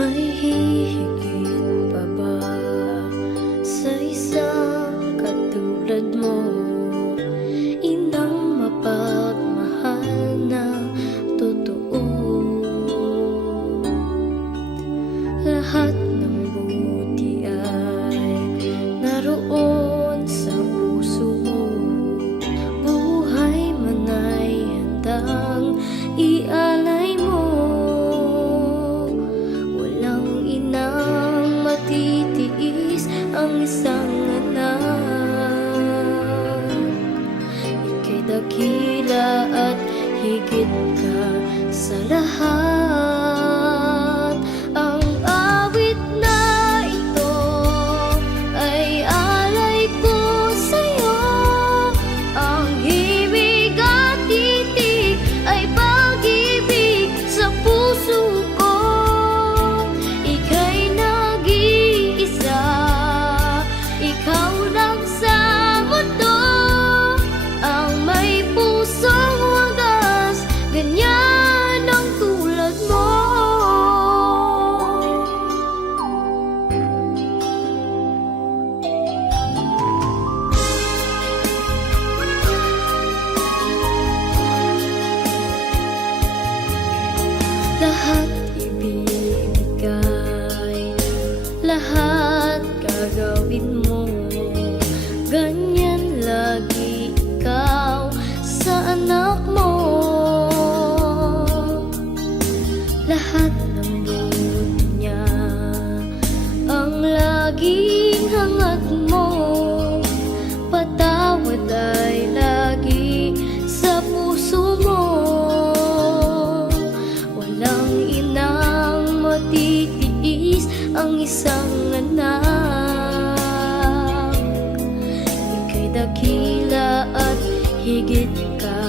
May hihigit pa ba sa isang katulad mo? Inang mapagmahal na totoo. Lahat ng buti ay naroon sa puso mo. Buhay man ay handang ialay mo. Walang inang matitiis ang isang anak. Ika'y dakila at higit ka sa lahat. Ang awit na ito ay alay ko sa'yo. Ang himig at titig ay pag-ibig sa puso ko. Ika'y nag-iisa, ikaw lang sa mundo. Ang may pusong wagas, ganyan ang tulad mo. Lahat ibibigay, lahat gagawin mo. Ganyan lagi ikaw sa anak mo. Lahat ng buti niya ang laging hangat mo. Patawad ay lagi sa puso mo. Walang inang matitiis ang isang anak. Ika'y dakila at higit ka